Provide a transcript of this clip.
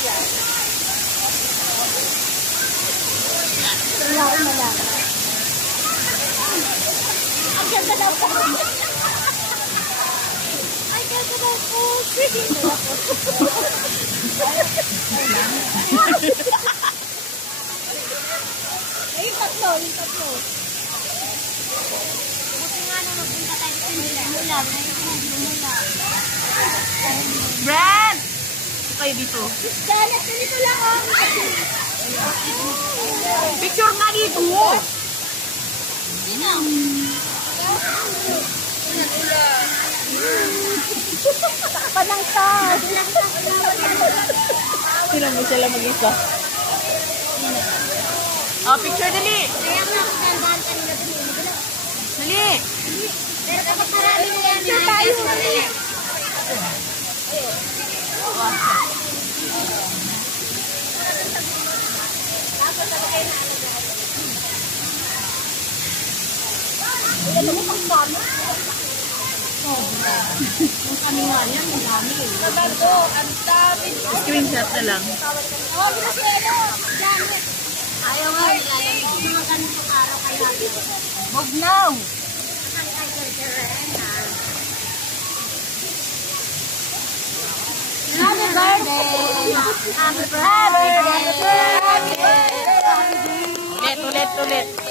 Wala ko malala. Ang ganda daw po. Ay, ganda daw po. Ay, yung tatlo. Buti nga nung magpunta tayo sa mula. Brad! Kayo dito. Janet, dito lang ako. Picture nga dito. Sino? Panang sa. Sino mo sila mag-isa? Oh, picture dali. Kaya nga ako dandahan kanina dali. Dali. Pero kapag marami mo yan, tayo. Ano mo pang dami? Yung kami nga yan, ang dami. Magando, ang dami. Screenshot na lang. Oh, di ba si Eno? Janet. Ayaw nga, nilalamig. Mga ganitong araw kaya. Wag now. Happy birthday! Happy birthday! Ulit.